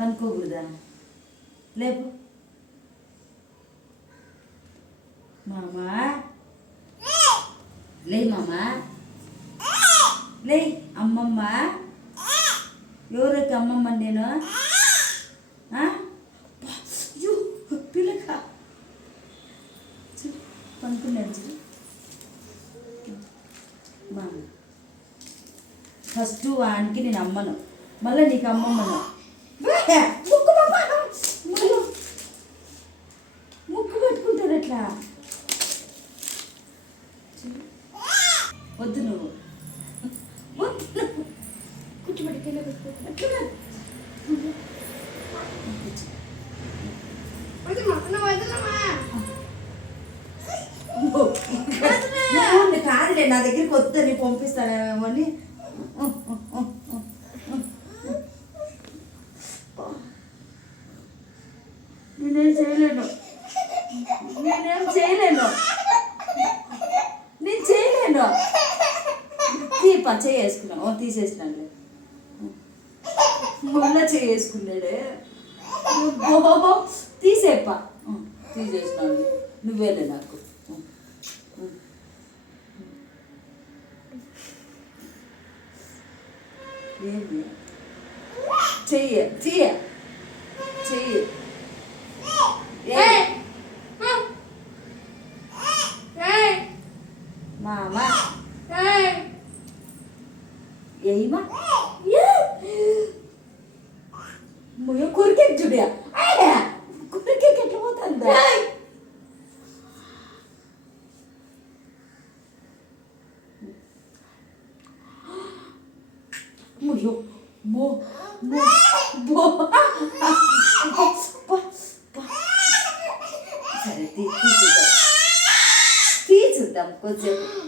పనుకోకూడదా లేపు. మామా. లే మామా. లే అమ్మమ్మ. ఎవరికి అమ్మమ్మ నేను? ఆ? అయ్యో, పిల్లక. పనుకున్నాడు చూడు. మా ఫస్ట్ వానికి నేను అమ్మను. మళ్ళీ నీకు అమ్మమ్మను. ముక్కు పట్టుకుంటారు అట్లా. చూడు. వద్దు నువ్వు. కూర్చోబెట్టి. అట్లా కాదులే నా దగ్గరికి వద్దు నీ పంపిస్తానేమో అని. నేనేం చేయలేను. నేనేం చేయలేను. నేను చేయలేను. తీపా చేసుకున్నాను తీసేసినాను మళ్ళా చేసుకున్నాడే బాబా తీసేప్ప తీసేసినాడు నువ్వేలే నాకు. ఏమి? చెయ్య తీయ. మామా ఏమా మొయ్య కొరికెక్ చూడ కొరికెక్ ఎట్లా పోతుందా మొయ్యో మో మో మో సరే తీ తీసుకుందాం తీసుద్దాం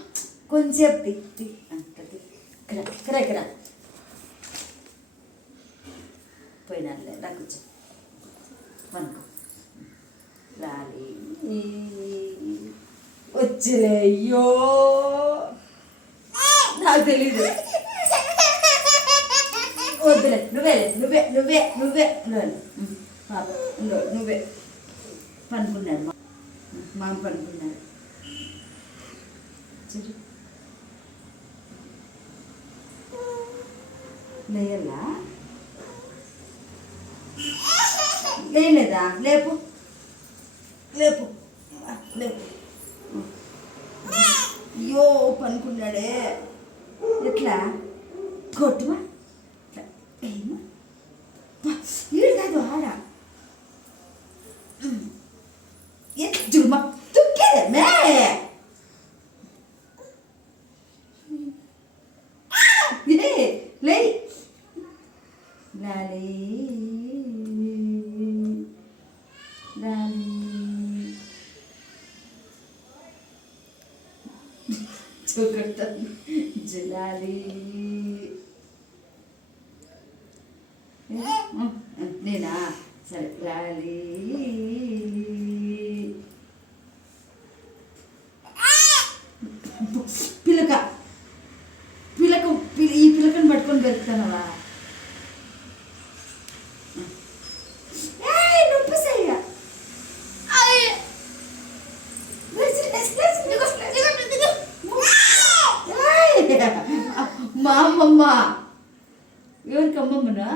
కొంచెం కొంచెం తీ ఇక్కడ ఇక్కడ ఇక్కడ. పోయినాలే రా కూర్చో. మనకు రాలి అయ్యో. నాకు తెలీదు. వద్దులే నువ్వే నువ్వే నువ్వే నువ్వే నువ్వే. పాప, నువ్వు నువ్వే. పనుకున్నాడు మా మామ పనుకున్నాడు. చూడు లేయలా లేలేదా లేపు. లేపు. లేపు. అయ్యో పనుకున్నాడే. ఎట్లా? కొట్టుమా? ఏమా ఈడు కాదు ఆడా ఎత్తుమా తుక్కేదే మే లే లే లాలి లాలి చూకడతాను జులాలి. నేనా? సరే లాలి. పిలక. పిలక ఈ పిలకను పట్టుకొని పెరుగుతానవా మా అమ్మమ్మ ఎవరికి అమ్మమ్మనా